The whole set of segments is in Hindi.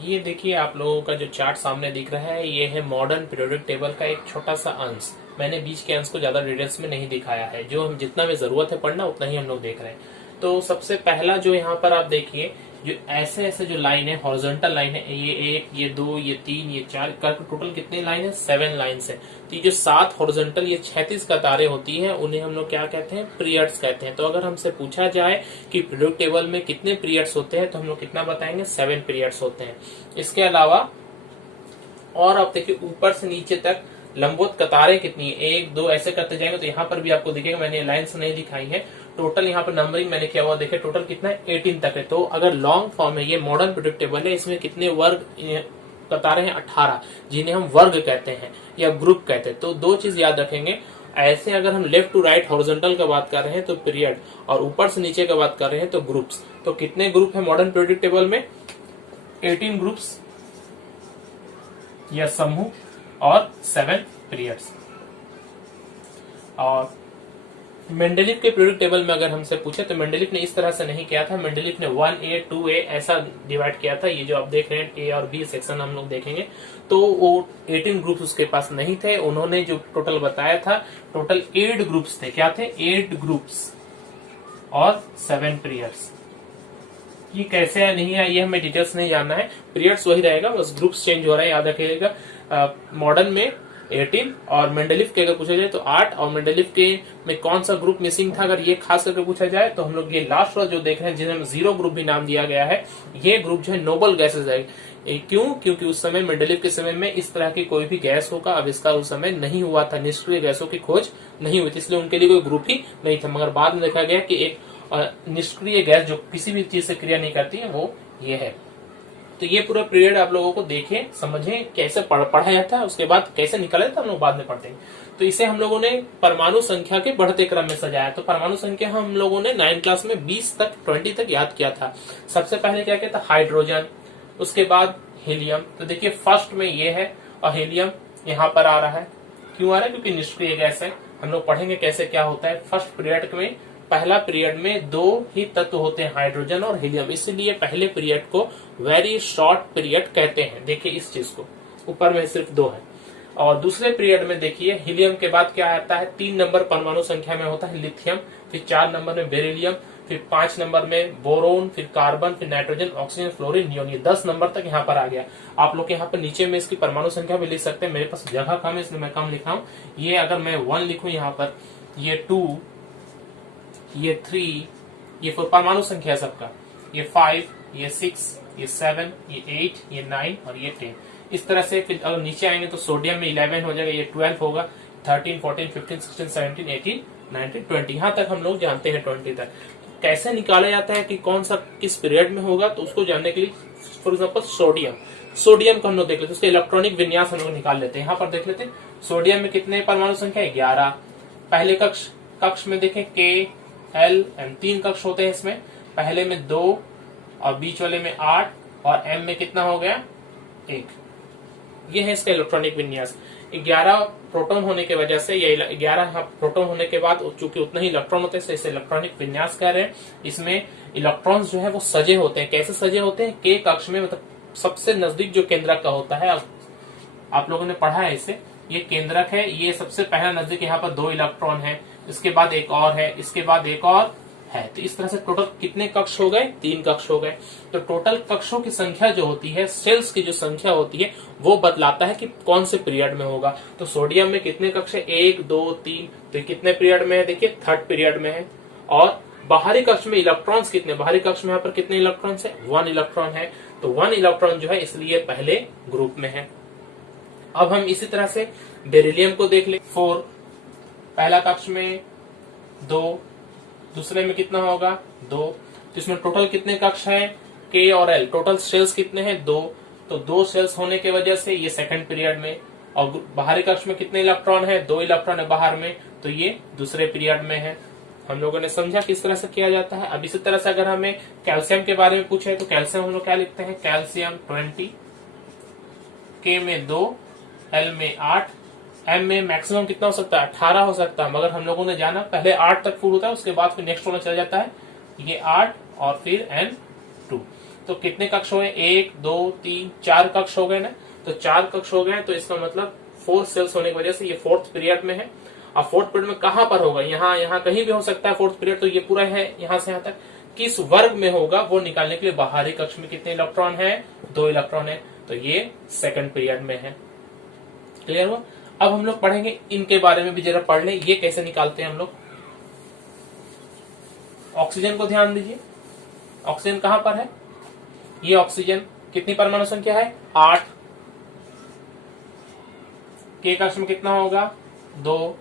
ये देखिए आप लोगों का जो चार्ट सामने दिख रहा है ये है मॉडर्न पीरियोडिक टेबल का एक छोटा सा अंश। मैंने बीच के अंश को ज्यादा डिटेल्स में नहीं दिखाया है, जो हम जितना भी जरूरत है पढ़ना उतना ही हम लोग देख रहे हैं। तो सबसे पहला जो यहाँ पर आप देखिए, जो ऐसे ऐसे जो लाइन है, हॉरिजॉन्टल लाइन है, ये एक, ये दो, ये तीन, ये चार, टोटल कितनी लाइन है? 7 लाइन्स है। तो ये जो 7 हॉरिजॉन्टल, ये 36 कतारें होती हैं, उन्हें हम लोग क्या कहते हैं? पीरियड्स कहते हैं। तो अगर हमसे पूछा जाए कि पीरियड टेबल में कितने पीरियड्स होते हैं, तो हम लोग कितना बताएंगे? 7 पीरियड्स होते हैं। इसके अलावा और आप देखिए ऊपर से नीचे तक लंबवत कतारें कितनी है? 1 2 ऐसे करते जाएंगे तो यहाँ पर भी आपको दिखेगा, मैंने लाइन्स नहीं दिखाई है। टोटल यहाँ पर नंबरिंग मैंने किया हुआ, देखिए टोटल कितना है? 18 तक है। तो अगर लॉन्ग फॉर्म है, ये मॉडर्न पीरियड टेबल है, इसमें कितने वर्ग कतारें हैं? 18, जिन्हें हम वर्ग कहते हैं या ग्रुप कहते हैं। तो दो चीज याद रखेंगे, ऐसे अगर हम लेफ्ट टू राइट हॉरिजॉन्टल का बात कर रहे हैं तो पीरियड, और ऊपर से नीचे का बात कर रहे हैं तो ग्रुप्स। तो कितने ग्रुप है मॉडर्न पीरियड टेबल में? 18 ग्रुप्स या समूह और 7 पीरियड्स। और मेंडेलिव के पीरियड टेबल में अगर हमसे पूछे तो मेंडेलिव ने इस तरह से नहीं किया था। मेंडेलिव ने 1A 2A ऐसा डिवाइड किया था। ये जो आप देख रहे हैं ए और बी सेक्शन हम लोग देखेंगे, तो वो 18 ग्रुप्स उसके पास नहीं थे। उन्होंने जो टोटल बताया था, टोटल 8 ग्रुप्स थे। क्या थे? 8 ग्रुप्स और 7 पीरियड्स। ये कैसे है नहीं है ये हमें डिटेल्स नहीं जानना है, पीरियड्स वही रहेगा, बस ग्रुप्स चेंज हो रहे हैं, याद रखिएगा। मॉडर्न में 18 और मेंडेलिव के अगर पूछा जाए तो 8, और मेंडेलिव के में कौन सा ग्रुप मिसिंग था अगर ये खास करके पूछा जाए तो हम लोग ये लास्ट वाला जो देख रहे हैं, जिन्हें 0 ग्रुप भी नाम दिया गया है, ये ग्रुप जो है नोबल गैसेज है। क्यों? क्योंकि उस समय मेंडेलिव के समय में इस तरह की कोई भी गैसों का आविष्कार उस समय नहीं हुआ था, निष्क्रिय गैसों की खोज नहीं हुई थी, इसलिए उनके लिए कोई ग्रुप ही नहीं था। मगर बाद में देखा गया कि एक निष्क्रिय गैस जो किसी भी चीज से क्रिया नहीं करती है वो ये है। तो ये पूरा पीरियड आप लोगों को देखें, समझें कैसे पढ़ा जाता है, उसके बाद कैसे निकाला जाता है हम लोग बाद में पढ़ते हैं। तो इसे हम लोगों ने परमाणु संख्या के बढ़ते क्रम में सजाया। तो परमाणु संख्या हम लोगों ने 9 क्लास में 20 तक 20 तक याद किया था। सबसे पहले क्या किया था? हाइड्रोजन, उसके बाद हीलियम। तो देखिए फर्स्ट में ये है, और हीलियम यहाँ पर आ रहा है। क्यों आ रहा है? क्योंकि निष्क्रिय गैस है। हम लोग पढ़ेंगे कैसे क्या होता है। फर्स्ट पीरियड में, पहला पीरियड में 2 ही तत्व होते हैं, हाइड्रोजन और हीलियम, इसलिए पहले पीरियड को वेरी शॉर्ट पीरियड कहते हैं। देखिए इस चीज को, ऊपर में सिर्फ 2 है। और दूसरे पीरियड में देखिए हीलियम के बाद क्या आता है? 3 नंबर परमाणु संख्या में होता है लिथियम, फिर 4 नंबर में बेरिलियम, फिर 5 नंबर में बोरोन, फिर कार्बन, फिर नाइट्रोजन, ऑक्सीजन, फ्लोरीन, नियोन। ये 10 नंबर तक यहाँ पर आ गया। आप लोग यहाँ पर नीचे में इसकी परमाणु संख्या भी लिख सकते हैं, मेरे पास जगह कम है इसलिए मैं कम लिखा हूँ। ये अगर मैं 1 लिखूं यहाँ पर, ये 2, ये 3, ये परमाणु संख्या सबका, ये 5, ये 6, ये 7, ये 8, ये 9 और ये 10। इस तरह से फिर अगर नीचे आएंगे तो सोडियम में 11 हो जाएगा, ये 12 होगा, 13, 14, 15, 16, 17, 18, 19, 20। यहाँ तक हम लोग जानते हैं 20 तक। कैसे निकाला जाता है कि कौन सा किस पीरियड में होगा, तो उसको जानने के लिए फॉर एग्जाम्पल सोडियम को हम लोग देख लेते हैं, उसके इलेक्ट्रॉनिक विन्यास हम लोग निकाल लेते हैं। यहाँ पर देख लेते हैं सोडियम में कितने परमाणु संख्या है? 11। पहले कक्ष में देखें K, L, M, 3 कक्ष होते हैं इसमें। पहले में 2 और बीच वाले में 8 और M में कितना हो गया? 1। ये है इसका इलेक्ट्रॉनिक विन्यास। 11 प्रोटॉन होने की वजह से, या 11 प्रोटॉन होने के बाद चूंकि उतना ही इलेक्ट्रॉन होते हैं, इसे इलेक्ट्रॉनिक विन्यास कह रहे हैं। इसमें इलेक्ट्रॉन्स जो है वो सजे होते हैं। कैसे सजे होते हैं? K कक्ष में, मतलब सबसे नजदीक जो केंद्रक का होता है, आप लोगों ने पढ़ा है इसे, ये केंद्रक है, ये सबसे पहला नजदीक, यहाँ पर 2 इलेक्ट्रॉन है, इसके बाद एक और है, इसके बाद एक और है। तो इस तरह से टोटल कितने कक्ष हो गए? 3 कक्ष हो गए। तो टोटल कक्षों की संख्या जो होती है, सेल्स की जो संख्या होती है, वो बतलाता है कि कौन से पीरियड में होगा। तो सोडियम में कितने कक्ष है? 1 2 3। तो कितने पीरियड में है? देखिए 3rd पीरियड में है। और बाहरी कक्ष में इलेक्ट्रॉन्स कितने? बाहरी कक्ष में यहाँ पर कितने इलेक्ट्रॉन्स है? 1 इलेक्ट्रॉन है। तो 1 इलेक्ट्रॉन जो है इसलिए पहले ग्रुप में है। अब हम इसी तरह से बेरिलियम को देख ले। 4, पहला कक्ष में 2, दूसरे में कितना होगा? 2। तो इसमें टोटल कितने कक्ष हैं? K और L, टोटल सेल्स कितने हैं? 2। तो 2 सेल्स होने की वजह से ये 2nd पीरियड में। और बाहरी कक्ष में कितने इलेक्ट्रॉन है? 2 इलेक्ट्रॉन है बाहर में, तो ये दूसरे पीरियड में है। हम लोगों ने समझा किस तरह से किया जाता है। अब इसी तरह से अगर हमें कैल्शियम के बारे में पूछे तो कैल्शियम हम लोग क्या लिखते हैं? कैल्शियम 20, K में 2, L में 8, M में मैक्सिमम कितना हो सकता है? 18 हो सकता है। मगर हम लोगों ने जाना पहले 8 तक फुल होता है, उसके बाद फिर नेक्स्ट वाला चला जाता है, ये 8 और फिर N2। तो कितने कक्ष हो गए, 1 2 3 4 कक्ष हो गए ना। तो 4 कक्ष हो गए, तो इसका मतलब 4 सेल्स होने की वजह से ये 4th पीरियड में है। अब 4th पीरियड में कहां पर होगा, यहाँ कहीं भी हो सकता है 4th पीरियड। तो ये पूरा है यहाँ से यहाँ तक, किस वर्ग में होगा वो निकालने के लिए बाहरी कक्ष में कितने इलेक्ट्रॉन है, 2 इलेक्ट्रॉन है। तो ये 2nd पीरियड में है। क्लियर हुआ। अब हम लोग पढ़ेंगे इनके बारे में भी जरा पढ़ ले, ये कैसे निकालते हैं हम लोग। ऑक्सीजन को ध्यान दीजिए, ऑक्सीजन कहां पर है, ये ऑक्सीजन कितनी परमाणु संख्या है, 8। के कक्ष में कितना होगा, 2।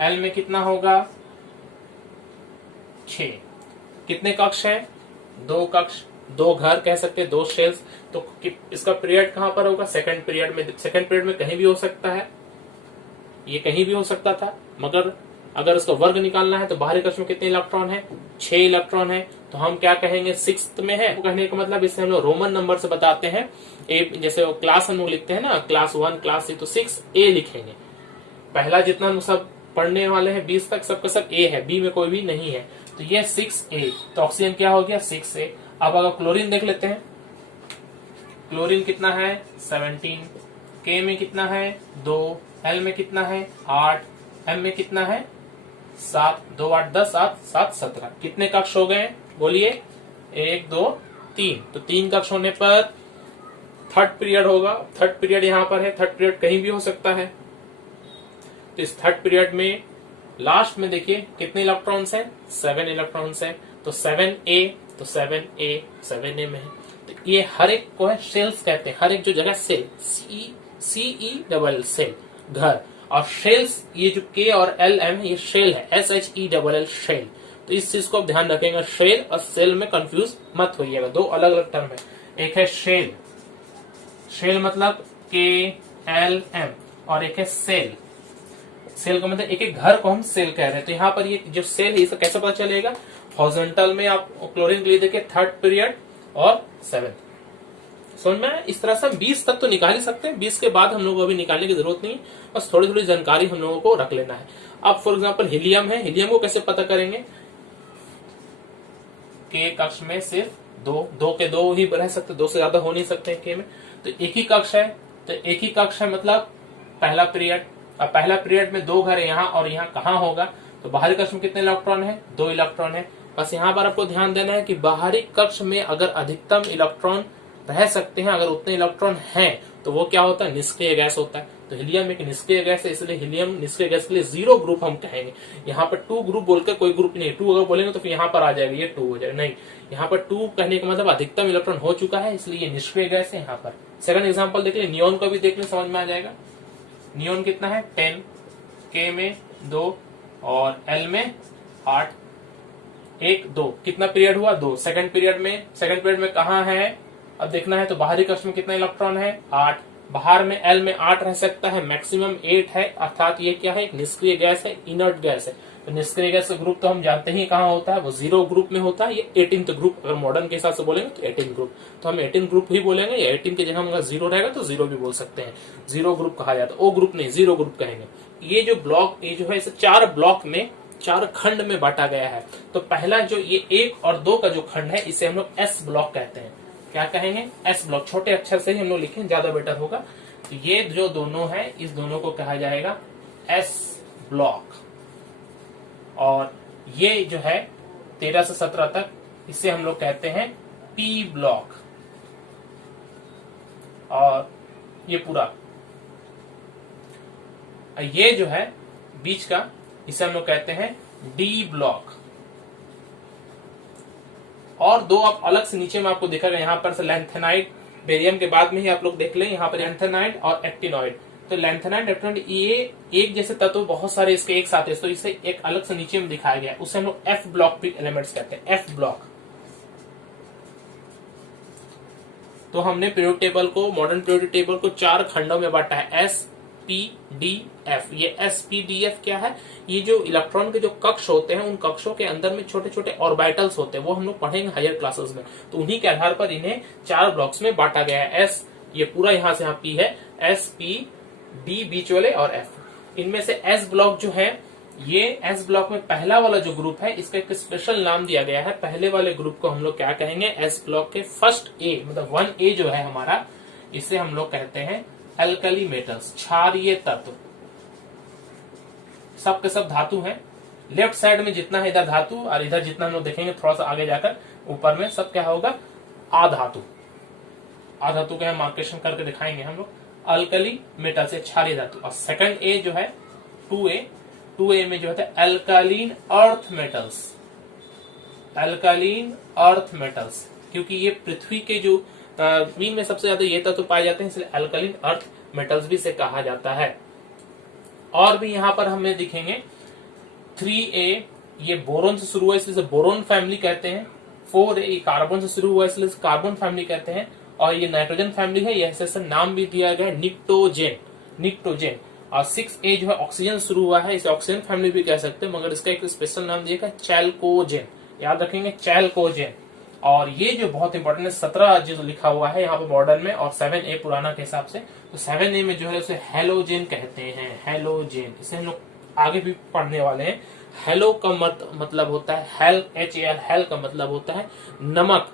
एल में कितना होगा, 6। कितने कक्ष हैं, 2 कक्ष, 2 घर कह सकते हैं, 2 शेल्स। तो इसका पीरियड कहां पर होगा, 2nd पीरियड में। 2nd पीरियड में कहीं भी हो सकता है, ये कहीं भी हो सकता था, मगर अगर इसका वर्ग निकालना है तो बाहरी कक्ष में कितने इलेक्ट्रॉन है, 6 इलेक्ट्रॉन है। तो हम क्या कहेंगे, 6th में है। कहने का मतलब इसे हम लोग रोमन नंबर से बताते हैं। जैसे वो क्लास हम लोग लिखते हैं ना, क्लास 1 क्लास 2, तो 6A लिखेंगे। पहला जितना हम सब पढ़ने वाले हैं 20 तक, सबका सब A है, B में कोई भी नहीं है। तो ये 6A, तो ऑक्सीजन क्या हो गया, 6A। अब अगर क्लोरीन देख लेते हैं, क्लोरीन कितना है, 17। K में कितना है, 2। L में कितना है, 8। M में कितना है, 7। 2 8 10, 7 7 17। कितने कक्ष हो गए बोलिए, 1 2 3। तो 3 कक्ष होने पर 3rd पीरियड होगा। 3rd पीरियड यहाँ पर है, 3rd पीरियड कहीं भी हो सकता है। तो इस 3rd पीरियड में लास्ट में देखिए कितने इलेक्ट्रॉन्स हैं, 7 इलेक्ट्रॉन्स हैं। तो 7A, तो 7A 7A में है। तो ये हर एक को है सेल्स कहते हैं, हर एक जो जगह सेल, CE सेल, घर। और शेल्स, ये जो K और L M है, ये शेल है, SHELL शेल। तो इस चीज को आप ध्यान रखेंगे, शेल और सेल में कंफ्यूज मत होइएगा, 2 अलग अलग टर्म है। एक है शेल, शेल मतलब KLM, और एक है सेल। सेल का मतलब एक एक घर को हम सेल कह रहे हैं। तो यहाँ पर ये जो सेल है, इसका कैसे पता चलेगा, हॉरिजॉन्टल में आप क्लोरीन के लिए देखिए 3rd पीरियड और 7th। समझ में, इस तरह से हम 20 तक तो निकाल ही सकते हैं, 20 के बाद हम लोगों को अभी निकालने की जरूरत नहीं है, बस थोड़ी थोड़ी जानकारी हम लोगों को रख लेना है। अब फॉर एग्जांपल हीलियम है, हीलियम को कैसे पता करेंगे, के कक्ष में सिर्फ 2 के 2 ही रह सकते, 2 से ज्यादा हो नहीं सकते के में। तो एक ही कक्ष है, तो एक ही कक्ष है मतलब पहला पीरियड। अब पहला पीरियड में 2 घर है यहाँ और यहाँ कहाँ होगा, तो बाहरी कक्ष में कितने इलेक्ट्रॉन है, 2 इलेक्ट्रॉन है। बस यहाँ पर आपको ध्यान देना है कि बाहरी कक्ष में अगर अधिकतम इलेक्ट्रॉन रह सकते हैं, अगर उतने इलेक्ट्रॉन हैं, तो वो क्या होता है, निष्क्रिय गैस होता है। तो हीलियम एक निष्क्रिय गैस है, इसलिए हीलियम निष्क्रिय गैस के लिए 0 ग्रुप हम कहेंगे। यहाँ पर 2 ग्रुप बोलकर कोई ग्रुप नहीं, 2 अगर बोलेंगे तो फिर यहाँ पर आ जाएगा, ये 2 हो जाएगा, नहीं। यहाँ पर 2 कहने का मतलब अधिकतम इलेक्ट्रॉन हो चुका है, इसलिए ये निष्क्रिय गैस है। यहाँ पर सेकंड एग्जाम्पल देख ले, नियोन को भी देख ले, समझ में आ जाएगा। नियोन कितना है, 10, K में 2 और L में 8। 1 2 कितना पीरियड हुआ, 2। सेकंड पीरियड में कहाँ है, अब देखना है। तो बाहरी कक्ष में कितना इलेक्ट्रॉन है, 8। बाहर में L में 8 रह सकता है, मैक्सिमम 8 है, अर्थात ये क्या है, एक निष्क्रिय गैस है, इनर्ट गैस है। तो निष्क्रिय गैस का ग्रुप तो हम जानते ही कहाँ होता है, वो 0 ग्रुप में होता है। ये 18th ग्रुप, अगर मॉडर्न के हिसाब से बोलेंगे तो 18 ग्रुप, तो हम 18 ग्रुप ही बोलेंगे, या 18 की जगह हम अगर 0 रहेगा तो 0 भी बोल सकते हैं। 0 ग्रुप कहा जाता है, ओ ग्रुप नहीं, 0 ग्रुप कहेंगे। ये जो ब्लॉक, ये जो है इसे 4 ब्लॉक में, 4 खंड में बांटा गया है। तो पहला जो ये 1 और 2 का जो खंड है, इसे हम लोग S ब्लॉक कहते हैं। क्या कहेंगे, S ब्लॉक, छोटे अक्षर से ही हम लोग लिखें, ज्यादा बेटर होगा। तो ये जो दोनों है, इस दोनों को कहा जाएगा S ब्लॉक। और ये जो है 13 से 17 तक, इसे हम लोग कहते हैं P ब्लॉक। और ये पूरा, ये जो है बीच का, इसे हम लोग कहते हैं D ब्लॉक। और 2 आप अलग से नीचे में आपको दिखेगा, यहाँ पर से लैंथेनाइड, बेरियम के बाद में ही आप लोग देख लें, यहाँ पर लैंथेनाइड और एक्टिनॉइड। तो लैंथेनाइड, एक्टिनॉइड, ये एक जैसे तत्व बहुत सारे इसके एक साथ है, तो इसे एक अलग से नीचे में दिखाया गया है, उसे हम लोग F ब्लॉक एलिमेंट्स कहते हैं, F ब्लॉक। तो हमने पीरियोडिक टेबल को, मॉडर्न पीरियोडिक टेबल को 4 खंडों में बांटा है, S P D F। ये S P D F क्या है, ये जो इलेक्ट्रॉन के जो कक्ष होते हैं, उन कक्षों के अंदर में छोटे छोटे ऑर्बिटल्स होते हैं, वो हम लोग पढ़ेंगे हायर क्लासेस में। तो उन्हीं के आधार पर इन्हें 4 ब्लॉक्स में बांटा गया है। S, ये पूरा यहाँ से यहाँ P है, S P D बीच वाले और F। इनमें से S ब्लॉक जो है ये एस ब्लॉक में पहला वाला जो ग्रुप है इसका एक स्पेशल नाम दिया गया है। पहले वाले ग्रुप को हम लोग क्या कहेंगे, एस ब्लॉक के फर्स्ट ए मतलब 1A जो है हमारा, इसे हम लोग कहते हैं अल्कली मेटल्स, क्षारीय तत्व। सब के सब धातु हैं। लेफ्ट साइड में जितना है इधर धातु, और इधर जितना हम लोग देखेंगे थोड़ा सा आगे जाकर ऊपर में सब क्या होगा, आधातु। आधातु का मार्केशन करके दिखाएंगे हम लोग। अल्कली मेटल से क्षारीय धातु। और सेकंड ए जो है 2A में जो होता है अल्कालीन अर्थ मेटल्स। अल्कालीन अर्थ मेटल्स, क्योंकि ये पृथ्वी के जो जमीन में सबसे ज्यादा ये तत्व पाए जाते हैं, इसलिए अल्कालीन अर्थ मेटल्स भी से कहा जाता है। और भी यहाँ पर हमें दिखेंगे 3A ये बोरोन से शुरू हुआ इसलिए बोरोन फैमिली कहते हैं। 4A ये कार्बन से शुरू हुआ इसलिए कार्बन फैमिली कहते हैं। और ये नाइट्रोजन फैमिली है, ये ऐसे नाम भी दिया गया है निक्टोजेन। और 6A जो है ऑक्सीजन से शुरू हुआ है, इसे ऑक्सीजन फैमिली भी कह सकते हैं, मगर इसका एक स्पेशल नाम दिया गया चैल्कोजेन। याद रखेंगे चैल्कोजेन। और ये जो बहुत इंपॉर्टेंट है 17 जो लिखा हुआ है यहाँ पे बॉर्डर में, और 7A पुराना के हिसाब से, तो 7A में जो है उसे हेलोजेन कहते हैं। हेलोजेन इसे हम लोग आगे भी पढ़ने वाले हैं। हेलो का मतलब होता है हेल, HAL, हेल का मतलब होता है नमक,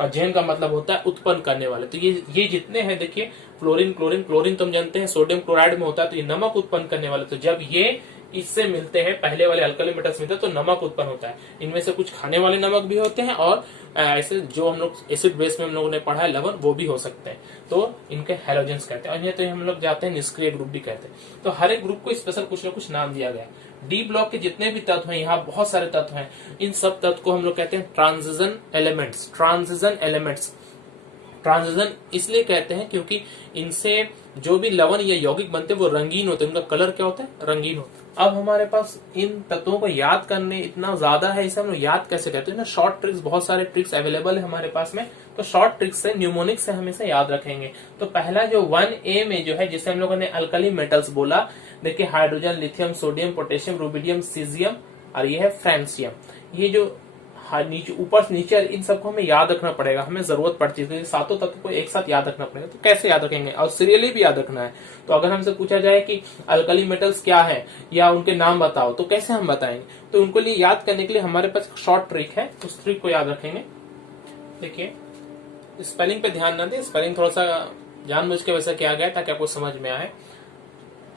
और जेन का मतलब होता है उत्पन्न करने वाले। तो ये जितने हैं देखिए, क्लोरीन तो हम जानते हैं सोडियम क्लोराइड में होता है, तो ये नमक उत्पन्न करने वाले। तो जब ये इससे मिलते हैं, पहले वाले अल्कली मेटल्स मिलते हैं, तो नमक उत्पन्न होता है। इनमें से कुछ खाने वाले नमक भी होते हैं, और ऐसे जो हम लोग एसिड बेस में हम लोगों ने पढ़ा है लवण, वो भी हो सकते हैं। तो इनके हेलोजेंस कहते हैं। और ये तो हम लोग जाते हैं निष्क्रिय ग्रुप भी कहते हैं। तो हर एक ग्रुप को स्पेशल कुछ ना कुछ नाम दिया गया। डी ब्लॉक के जितने भी तत्व हैं, यहाँ बहुत सारे तत्व हैं, इन सब तत्व को हम लोग कहते हैं ट्रांजिशन एलिमेंट्स। ट्रांजिशन इसलिए कहते हैं क्योंकि इनसे जो भी लवण या यौगिक बनते हैं वो रंगीन होते हैं, उनका कलर क्या होता है, रंगीन होता है। अब हमारे पास इन तत्वों को याद करने इतना ज्यादा है, इसे हम लोग याद कैसे करते हैं ना, शॉर्ट ट्रिक्स, बहुत सारे ट्रिक्स अवेलेबल है हमारे पास में। तो शॉर्ट ट्रिक्स से, न्यूमोनिक से हमेशा याद रखेंगे। तो पहला जो 1A में जो है, जिसे हम लोगों ने अल्कली मेटल्स बोला, देखिए hydrogen, lithium, sodium, potassium, rubidium, caesium, और ये है फ्रांसियम। ये जो नीचे ऊपर से नीचे, इन सबको हमें याद रखना पड़ेगा, हमें जरूरत पड़ती है। तो सातों तत्व को एक साथ याद रखना पड़ेगा। तो कैसे याद रखेंगे, और सीरियली भी याद रखना है। तो अगर हमसे पूछा जाए कि अल्कली मेटल्स क्या है या उनके नाम बताओ, तो कैसे हम बताएंगे। तो उनको लिए याद करने के लिए हमारे पास शॉर्ट ट्रिक है, उस ट्रिक को याद रखेंगे। देखिए स्पेलिंग पे ध्यान न दें, स्पेलिंग थोड़ा सा जानबूझ के वैसा किया गया ताकि आपको समझ में आए।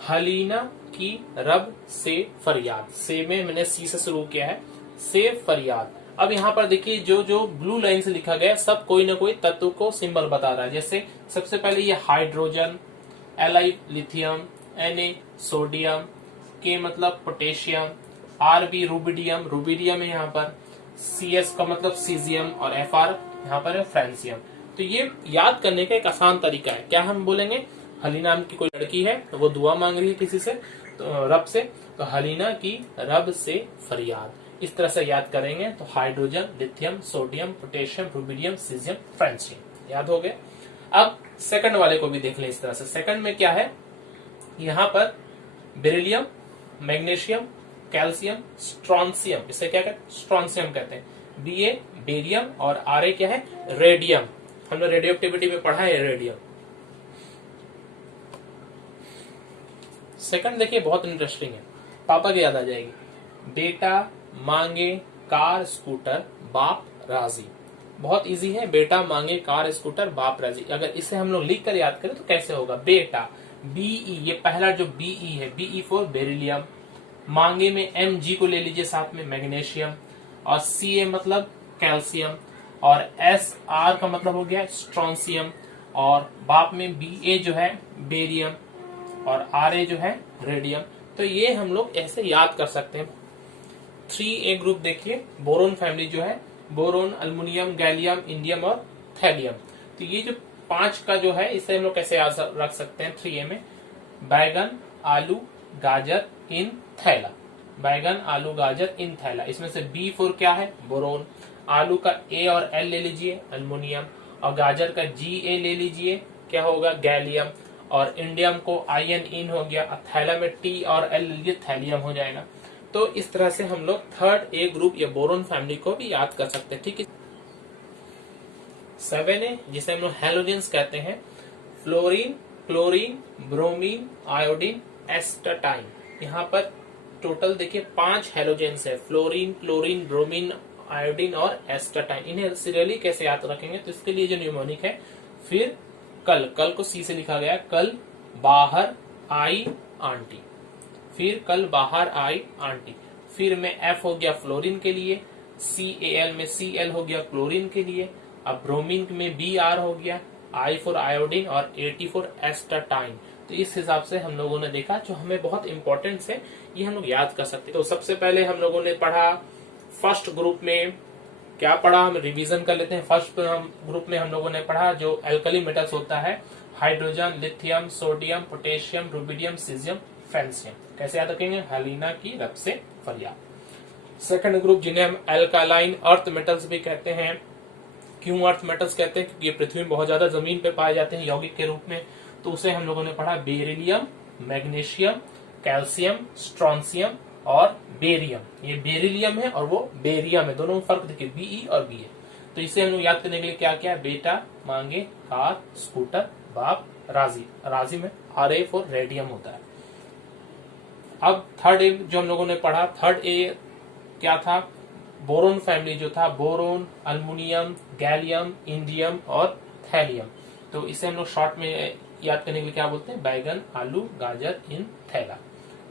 हलीना की रब से फरियाद, से में मैंने सी से शुरू किया है, से फरियाद। अब यहाँ पर देखिए जो ब्लू लाइन से लिखा गया सब कोई ना कोई तत्व को सिंबल बता रहा है। जैसे सबसे पहले ये hydrogen, Li lithium, Na sodium, K मतलब पोटेशियम, Rb रुबिडियम है यहाँ पर, Cs का मतलब सीजियम, और Fr यहाँ पर है फ्रांसियम। तो ये याद करने का एक आसान तरीका है। क्या हम बोलेंगे, हली नाम की कोई लड़की है तो वो दुआ मांग रही है किसी से, तो रब से, तो हलीना की रब से फरियाद, इस तरह से याद करेंगे। तो hydrogen, lithium, sodium, potassium, rubidium, caesium, francium याद हो गए। अब सेकंड वाले को भी देख लें इस तरह से। सेकंड में क्या है, यहाँ पर बेरिलियम, मैग्नीशियम, कैल्शियम, स्ट्रॉन्सियम, इसे क्या कहते हैं, स्ट्रॉन्सियम कहते हैं। Ba बेरियम, और Ra क्या है, रेडियम। हमने रेडियो एक्टिविटी में पढ़ा है रेडियम। सेकंड देखिए बहुत इंटरेस्टिंग है, पापा की याद आ जाएगी। बेटा मांगे कार स्कूटर, बाप राजी। बहुत इजी है, बेटा मांगे कार स्कूटर, बाप राजी। अगर इसे हम लोग लिख कर याद करें तो कैसे होगा, बेटा Be, ये पहला जो Be है, Be फॉर बेरिलियम, मांगे में Mg को ले लीजिए साथ में, मैग्नीशियम, और Ca मतलब कैल्शियम, और Sr का मतलब हो गया स्ट्रॉन्सियम, और बाप में Ba जो है बेरियम, और Ra जो है रेडियम। तो ये हम लोग ऐसे याद कर सकते हैं। 3A ग्रुप देखिए, बोरोन फैमिली जो है, बोरोन, अल्मुनियम, गैलियम, इंडियम और थैलियम। तो ये जो 5 का जो है, इसे हम लोग कैसे याद रख सकते हैं 3A में, बैगन, आलू, गाजर, इन थैला। बैगन, आलू, गाजर, इन थैला। इसमें से B फॉर क्या है, बोरोन। आलू का A और L ले लीजिए, अल्मुनियम, और गाजर का Ga ले लीजिए, क्या होगा, गैलियम, और इंडियम को In इन हो गया, थैला में T और L ले लीजिए, थैलियम हो जाएगा। तो इस तरह से हम लोग 3A ग्रुप या बोरोन फैमिली को भी याद कर सकते हैं। ठीक है। 7A जिसे हम लोग हेलोजेंस कहते हैं, फ्लोरीन, क्लोरीन, ब्रोमीन, आयोडीन, एस्टाटाइन। यहाँ पर टोटल देखिए 5 हेलोजेंस है, फ्लोरीन, क्लोरीन, ब्रोमीन, आयोडीन और एस्टाटाइन। इन्हें सीरियली कैसे याद रखेंगे, तो इसके लिए जो न्यूमोनिक है, फिर कल को सी से लिखा गया, कल बाहर आई आंटी, फिर कल बाहर आई आंटी, फिर में एफ हो गया फ्लोरीन के लिए, CAl में Cl हो गया क्लोरीन के लिए, अब ब्रोमीन में Br हो गया, I फॉर आयोडीन और AT फॉर एस्टाटाइन। तो इस हिसाब से हम लोगों ने देखा, जो हमें बहुत इंपॉर्टेंट है, ये हम लोग याद कर सकते हैं। तो सबसे पहले हम लोगों ने पढ़ा फर्स्ट ग्रुप में क्या पढ़ा, हम रिवीजन कर लेते हैं। फर्स्ट ग्रुप में हम लोगों ने पढ़ा जो एल्कली मेटल्स होता है, hydrogen, lithium, sodium, potassium, rubidium, caesium, francium. कैसे याद रखेंगे, हेलिना की रब से फरियाद। सेकंड ग्रुप जिन्हें हम एल्कालाइन अर्थ मेटल्स भी कहते हैं। क्यों अर्थ मेटल्स कहते हैं, क्योंकि ये पृथ्वी में बहुत ज्यादा जमीन पे पाए जाते हैं यौगिक के रूप में। तो उसे हम लोगों ने पढ़ा बेरिलियम, मैग्नीशियम, कैल्शियम, स्ट्रॉन्सियम और बेरियम। ये बेरिलियम है और वो बेरियम है, दोनों में फर्क देखिए, BE और BA। तो इसे हम लोग याद करने के लिए क्या क्या, बेटा मांगे कार, स्कूटर, बाप राजी, राजी में RA फॉर रेडियम होता है। अब थर्ड ए जो हम लोगों ने पढ़ा, थर्ड ए क्या था, बोरोन फैमिली जो था, बोरोन, अल्मुनियम, गैलियम, इंडियम और थैलियम। तो इसे हम लोग शॉर्ट में याद करने के लिए क्या बोलते हैं, बैगन, आलू, गाजर इन थैला।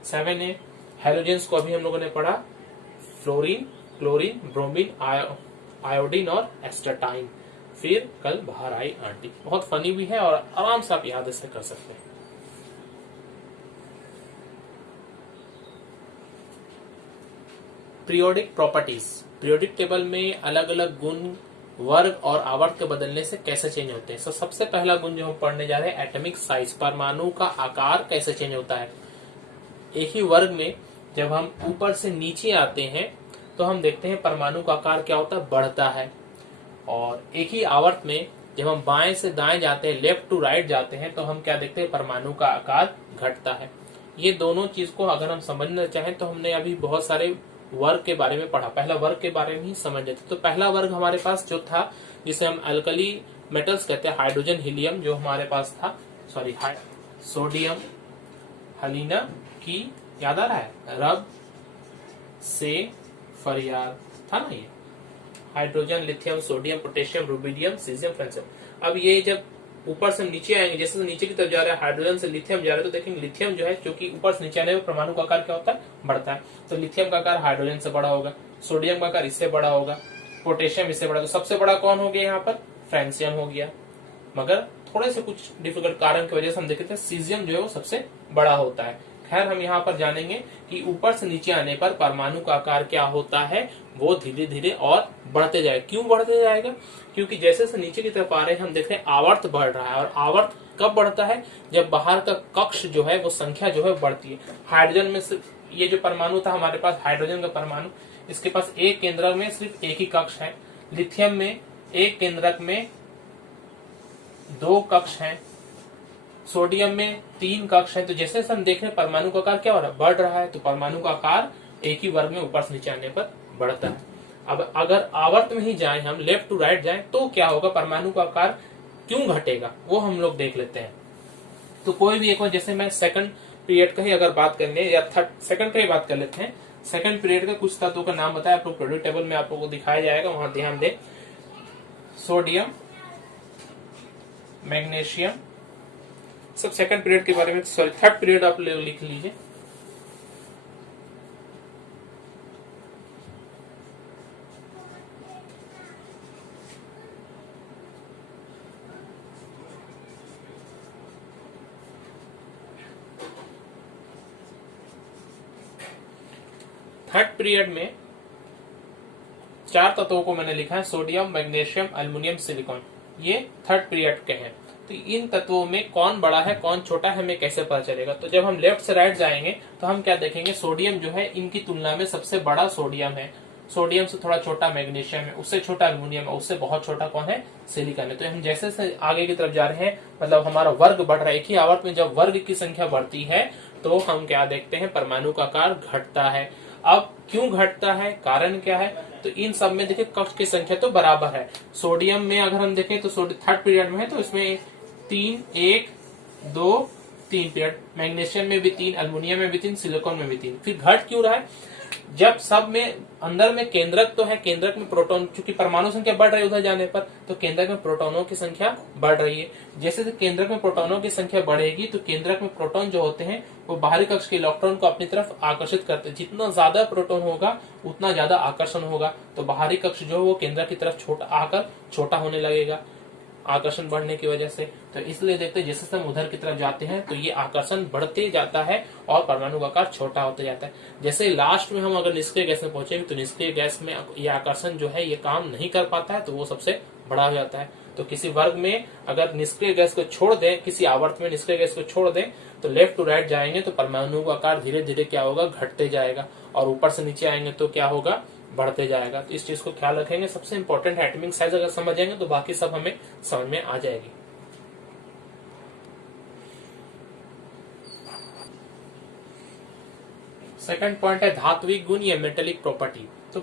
7A हेलोजेंस को अभी हम लोगों ने पढ़ा, फ्लोरीन, क्लोरीन, ब्रोमीन, आयोडीन और एस्टाटाइन। फिर कल बाहर आई आंटी, बहुत फनी भी है और आराम से आप याद इसे कर सकते हैं। पीरियोडिक प्रॉपर्टीज, पीरियोडिक टेबल में अलग अलग गुण वर्ग और आवर्त के बदलने से कैसे चेंज होते हैं। सबसे पहला गुण जो हम पढ़ने जा रहे हैं, एटॉमिक साइज, परमाणु का आकार कैसे चेंज होता है। एक ही वर्ग में जब हम ऊपर से नीचे आते हैं तो हम देखते हैं परमाणु का आकार क्या होता है, बढ़ता है। और एक ही आवर्त में जब हम बाएं से दाएं जाते हैं, लेफ्ट टू राइट जाते हैं, तो हम क्या देखते हैं, परमाणु का आकार घटता है। ये दोनों चीज को अगर हम समझना चाहें तो हमने अभी बहुत सारे वर्ग के बारे में पढ़ा, पहला वर्ग के बारे में ही समझ लेते। तो पहला वर्ग हमारे पास जो था, जिसे हम अल्कली मेटल्स कहते हैं, हाइड्रोजन, हीलियम जो हमारे पास था, सॉरी सोडियम, हलीना की, याद आ रहा है, रब से फरियाद था ना, ये hydrogen, lithium, sodium, potassium, rubidium, caesium, francium. अब ये जब ऊपर से नीचे आएंगे, जैसे नीचे की तरफ जा रहा है, हाइड्रोजन से लिथियम जा रहा है, तो देखेंगे लिथियम जो है, क्योंकि ऊपर से नीचे आने में परमाणु का आकार क्या होता है, बढ़ता है। तो लिथियम का आकार हाइड्रोजन से बड़ा होगा, सोडियम का आकार इससे बड़ा होगा, पोटेशियम इससे बड़ा। तो सबसे बड़ा कौन हो गया यहाँ पर, फ्रांसियम हो गया। मगर थोड़े से कुछ डिफिकल्ट कारण की वजह से हम देखते हैं सीजियम जो है वो सबसे बड़ा होता है। खैर हम यहाँ पर जानेंगे कि ऊपर से नीचे आने पर परमाणु का आकार क्या होता है, वो धीरे धीरे और बढ़ते जाएगा। क्यों बढ़ते जाएगा, क्योंकि जैसे से नीचे की तरफ आ रहे हैं हम देख रहे हैं आवर्त बढ़ रहा है। और आवर्त कब बढ़ता है, जब बाहर का कक्ष जो है वो संख्या जो है बढ़ती है। हाइड्रोजन में सिर्फ ये जो परमाणु था हमारे पास, हाइड्रोजन का परमाणु, इसके पास एक केंद्रक में सिर्फ एक ही कक्ष है। लिथियम में एक केंद्रक में 2 कक्ष हैं, सोडियम में 3 कक्ष हैं। तो जैसे हम देख रहे हैं परमाणु का आकार क्या हो रहा है, बढ़ रहा है। तो परमाणु का आकार एक ही वर्ग में ऊपर से नीचे आने पर बढ़ता है। अब अगर आवर्त में ही जाएं, हम लेफ्ट टू राइट जाएं, तो क्या होगा, परमाणु का आकार क्यों घटेगा, वो हम लोग देख लेते हैं। तो कोई भी एक बार, जैसे मैं सेकंड पीरियड का ही अगर बात कर ले, या थर्ड सेकंड का ही बात कर लेते हैं। सेकंड पीरियड का कुछ तत्वों का नाम बताया, आप लोग पीरियोडिक टेबल में आप लोगों को दिखाया जाएगा, वहां ध्यान दें। सोडियम, मैग्नीशियम, सब सेकंड पीरियड के बारे में, सॉरी थर्ड पीरियड आप लिख लीजिए। थर्ड पीरियड में 4 तत्वों को मैंने लिखा है, सोडियम, मैग्नीशियम, एल्युमिनियम, सिलिकॉन। ये थर्ड पीरियड के हैं। तो इन तत्वों में कौन बड़ा है कौन छोटा है हमें कैसे पता चलेगा। तो जब हम लेफ्ट से राइट जाएंगे तो हम क्या देखेंगे, सोडियम जो है इनकी तुलना में सबसे बड़ा सोडियम है। सोडियम से थोड़ा छोटा मैग्नीशियम है, उससे छोटा एल्युमिनियम है, उससे बहुत छोटा कौन है, सिलिकॉन है। तो हम जैसे आगे की तरफ जा रहे हैं, मतलब हमारा वर्ग बढ़ रहा है। एक ही आवर्त में जब वर्ग की संख्या बढ़ती है तो हम क्या देखते हैं, परमाणु का आकार घटता है। अब क्यों घटता है, कारण क्या है, तो इन सब में देखिए कक्ष की संख्या तो बराबर है। सोडियम में अगर हम देखें तो थर्ड पीरियड में है, तो इसमें 3, 1, 2, 3 पीरियड, मैग्नीशियम में भी 3, एल्युमिनियम में भी 3, सिलिकॉन में भी 3। फिर घट क्यों रहा है? जब सब में अंदर में केंद्रक तो है, केंद्रक में प्रोटॉन, चूंकि परमाणु संख्या बढ़ रही है उधर जाने पर, तो केंद्रक में प्रोटॉनों की संख्या बढ़ रही है। जैसे केंद्रक में प्रोटॉनों की संख्या बढ़ेगी तो केंद्रक में प्रोटॉन जो होते हैं वो बाहरी कक्ष के इलेक्ट्रॉन को अपनी तरफ आकर्षित करते हैं। जितना ज्यादा प्रोटॉन होगा उतना ज्यादा आकर्षण होगा, तो बाहरी कक्ष जो है वो केंद्रक की तरफ छोटा आकर छोटा होने लगेगा आकर्षण बढ़ने की वजह से। तो इसलिए देखते हैं जैसे हम उधर की तरफ जाते हैं तो ये आकर्षण बढ़ते जाता है और परमाणु का आकार छोटा होता जाता है। जैसे लास्ट में हम अगर निष्क्रिय गैस में पहुंचेंगे तो निष्क्रिय गैस में ये आकर्षण जो है ये काम नहीं कर पाता है, तो वो सबसे बड़ा हो जाता है। तो किसी वर्ग में अगर निष्क्रिय गैस को छोड़ दें, किसी आवर्त में निष्क्रिय गैस को छोड़ दें तो लेफ्ट टू राइट जाएंगे तो परमाणु का आकार धीरे धीरे क्या होगा, घटते जाएगा, और ऊपर से नीचे आएंगे तो क्या होगा, बढ़ते जाएगा। तो इस चीज को ख्याल रखेंगे। सबसे इंपॉर्टेंट एटॉमिक साइज अगर समझेंगे तो बाकी सब हमें समझ में आ जाएगी। सेकंड पॉइंट है धात्विक गुण या मेटेलिक प्रॉपर्टी। तो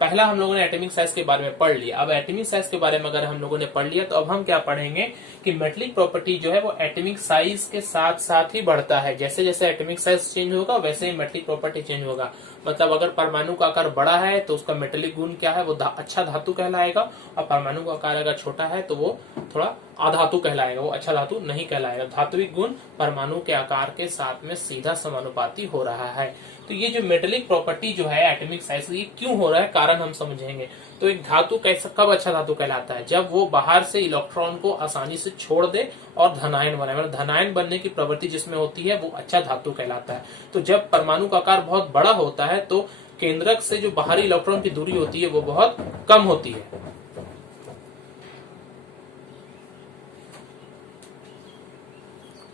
पहला हम लोगों ने एटॉमिक साइज के बारे में पढ़ लिया। अब एटॉमिक साइज के बारे में अगर हम लोगों ने पढ़ लिया तो अब हम क्या पढ़ेंगे कि मेटेलिक प्रॉपर्टी जो है वो एटॉमिक साइज के साथ साथ ही बढ़ता है। जैसे जैसे एटॉमिक साइज चेंज होगा वैसे ही मेटेलिक प्रॉपर्टी चेंज होगा। मतलब अगर परमाणु का आकार बड़ा है तो उसका मेटेलिक गुण क्या है, वो अच्छा धातु कहलाएगा, और परमाणु का आकार अगर छोटा है तो वो थोड़ा अधातु कहलाएगा, वो अच्छा धातु नहीं कहलाएगा। धात्विक गुण परमाणु के आकार के साथ में सीधा समानुपाती हो रहा है। तो ये जो मेटेलिक प्रॉपर्टी जो है एटॉमिक साइज, ये क्यों हो रहा है, कारण हम समझेंगे। तो एक धातु कैसा, कब अच्छा धातु कहलाता है, जब वो बाहर से इलेक्ट्रॉन को आसानी से छोड़ दे और धनायन बनाए, मतलब धनायन बनने की प्रवृत्ति जिसमें होती है वो अच्छा धातु कहलाता है। तो जब परमाणु का आकार बहुत बड़ा होता है तो केंद्रक से जो बाहरी इलेक्ट्रॉन की दूरी होती है वो बहुत कम होती है।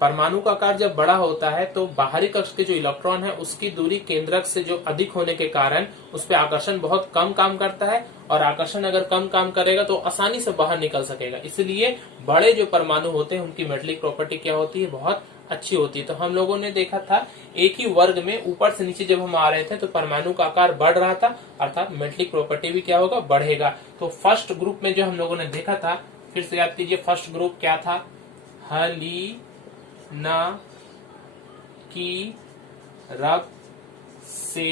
परमाणु का आकार जब बड़ा होता है तो बाहरी कक्ष के जो इलेक्ट्रॉन है उसकी दूरी केंद्रक से जो अधिक होने के कारण उस पर आकर्षण बहुत कम काम करता है, और आकर्षण अगर कम काम करेगा तो आसानी से बाहर निकल सकेगा। इसलिए बड़े जो परमाणु होते हैं उनकी मेटेलिक प्रॉपर्टी क्या होती है, बहुत अच्छी होती है। तो हम लोगों ने देखा था एक ही वर्ग में ऊपर से नीचे जब हम आ रहे थे तो परमाणु का आकार बढ़ रहा था, अर्थात मेटेलिक प्रॉपर्टी भी क्या होगा, बढ़ेगा। तो फर्स्ट ग्रुप में जो हम लोगों ने देखा था, फिर से याद कीजिए, फर्स्ट ग्रुप क्या था, हली ना की रब से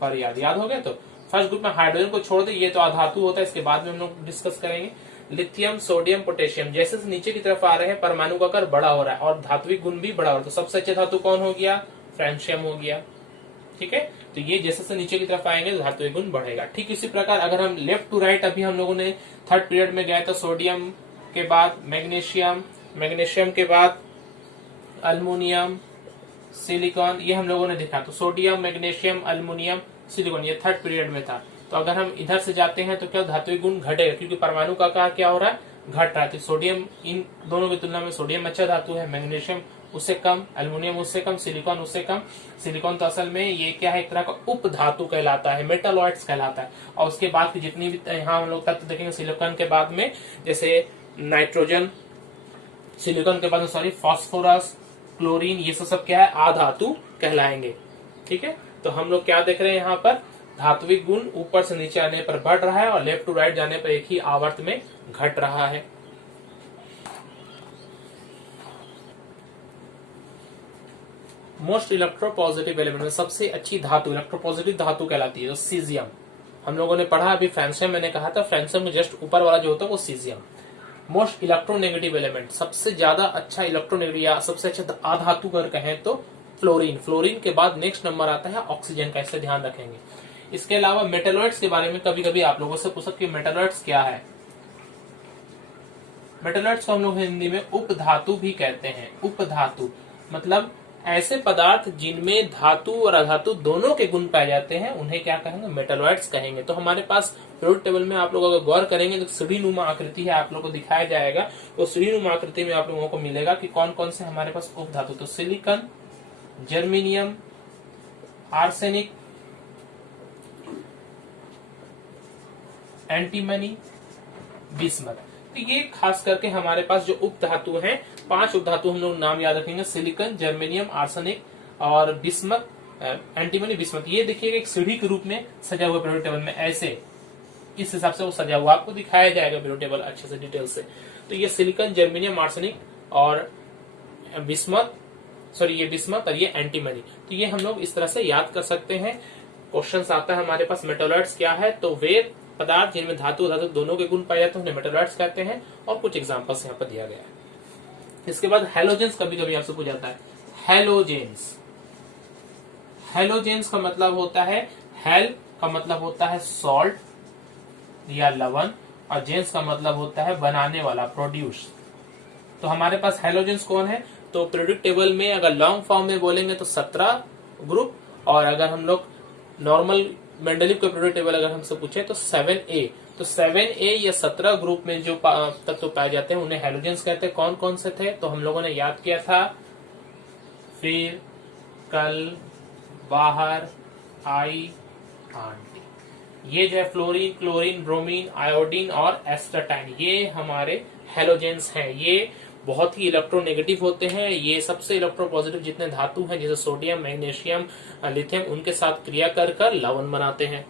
फरियाद, याद हो गया। तो फर्स्ट ग्रुप में हाइड्रोजन को छोड़ दे, ये तो अधातु होता है, इसके बाद में हम लोग डिस्कस करेंगे। लिथियम, सोडियम, पोटेशियम, जैसे नीचे की तरफ आ रहे हैं परमाणु का आकार बड़ा हो रहा है और धात्विक गुण भी बड़ा हो रहा है। तो सबसे अच्छा धातु कौन हो गया, फ्रेंशियम हो गया। ठीक है, तो ये जैसे से नीचे की तरफ आएंगे तो धात्विक गुण बढ़ेगा। ठीक इसी प्रकार अगर हम लेफ्ट टू राइट, अभी हम लोगों ने थर्ड पीरियड में गए तो सोडियम के बाद मैग्नीशियम, मैग्नीशियम के बाद अल्युमिनियम, सिलिकॉन, ये हम लोगों ने देखा। तो सोडियम, मैग्नीशियम, अल्युमिनियम, सिलिकॉन, ये थर्ड पीरियड में था। तो अगर हम इधर से जाते हैं तो क्या धात्विक गुण घटेगा, क्योंकि परमाणु का आकार क्या हो रहा है, घट रहा है। तो सोडियम, इन दोनों की तुलना में सोडियम अच्छा धातु है, मैग्नीशियम उससे कम, अल्युमिनियम उससे कम, सिलिकॉन उससे कम। सिलिकॉन तो असल में ये क्या है, एक तरह का उप धातु कहलाता है, मेटालॉइड्स कहलाता है। और उसके बाद की जितनी भी यहाँ हम लोग तत्व देखेंगे सिलिकॉन के बाद में, जैसे नाइट्रोजन, सिलिकॉन के बाद में सॉरी फास्फोरस, क्लोरीन, ये सब क्या है, आधातु कहलाएंगे। ठीक है, तो हम लोग क्या देख रहे हैं यहाँ पर, धात्विक गुण ऊपर से नीचे आने पर बढ़ रहा है और लेफ्ट टू राइट जाने पर एक ही आवर्त में घट रहा है। मोस्ट इलेक्ट्रोपॉजिटिव एलिमेंट में सबसे अच्छी धातु, इलेक्ट्रोपॉजिटिव धातु कहलाती है तो सीजियम। हम लोगों ने पढ़ा अभी फ्रेंशियम, मैंने कहा था फ्रेंशियम में जस्ट ऊपर वाला जो होता है वो सीजियम। मोस्ट इलेक्ट्रोनेगेटिव एलिमेंट, सबसे ज्यादा अच्छा इलेक्ट्रोनेगेटिव या सबसे अच्छा आधातु अगर कहें तो फ्लोरीन। फ्लोरीन के बाद नेक्स्ट नंबर आता है ऑक्सीजन का, इससे ध्यान रखेंगे। इसके अलावा मेटालॉइड्स के बारे में कभी कभी आप लोगों से पूछ सकते हैं मेटालॉइड्स क्या है। मेटालॉइड्स को हम लोग हिंदी में उपधातु भी कहते हैं। उपधातु मतलब ऐसे पदार्थ जिनमें धातु और अधातु दोनों के गुण पाए जाते हैं, उन्हें क्या कहेंगे, मेटालॉइड्स कहेंगे। तो हमारे पास पीरियोडिक टेबल में आप लोग अगर गौर करेंगे तो सीढ़ी नुमा आकृति है, आप लोग को दिखाया जाएगा। तो सीढ़ी नुमा आकृति में आप लोगों को मिलेगा कि कौन कौन से हमारे पास उपधातु, तो silicon, germanium, arsenic, antimony, bismuth. तो ये खास करके हमारे पास जो उपधातु हैं, 5 उपधातु हम लोग नाम याद रखेंगे, सिलिकॉन, जर्मेनियम, आर्सेनिक और बिस्मथ, एंटीमनी, बिस्मथ। ये देखिएगा एक सीढ़ी के रूप में सजा हुआ पीरियोडिक टेबल में, ऐसे इस हिसाब से वो सजा हुआ आपको दिखाया जाएगा पीरियोडिक टेबल अच्छे से डिटेल से। तो ये सिलिकॉन, जर्मेनियम, आर्सेनिक और बिस्मथ सॉरी ये बिस्मथ और ये एंटीमनी। तो ये हम लोग इस तरह से याद कर सकते हैं। क्वेश्चंस आता है हमारे पास मेटालॉइड्स क्या है, तो वे पदार्थ जिनमें धातु धातु दोनों के गुण पाए जाते हैं उन्हें मेटालॉइड्स कहते हैं, और कुछ एग्जांपल्स यहाँ पर दिया गया है। इसके बाद हेलोजेंस कभी कभी आपसे पूछा जाता है। हेलोजेंस, हेलोजेंस का मतलब होता है, हेल का मतलब होता है सॉल्ट या लवण, और जेंस का मतलब होता है बनाने वाला, प्रोड्यूस। तो हमारे पास हेलोजेंस कौन है, तो पीरियोडिक टेबल में अगर लॉन्ग फॉर्म में बोलेंगे तो 17 ग्रुप, और अगर हम लोग नॉर्मल मेंडलीव के पीरियोडिक टेबल अगर हमसे पूछे तो 7A। तो 7A या 17 ग्रुप में जो तत्व पाए जाते हैं उन्हें हेलोजेंस कहते हैं। कौन कौन से थे, तो हम लोगों ने याद किया था, फिर, कल, बाहर, आई, आंटी। ये जो है फ्लोरीन, क्लोरीन, ब्रोमीन, आयोडीन और एस्टाटाइन, ये हमारे हेलोजेंस हैं। ये बहुत ही इलेक्ट्रोनेगेटिव होते हैं। ये सबसे इलेक्ट्रोपॉजिटिव जितने धातु हैं जैसे सोडियम, मैग्नीशियम, लिथियम, उनके साथ क्रिया कर कर लवण बनाते हैं।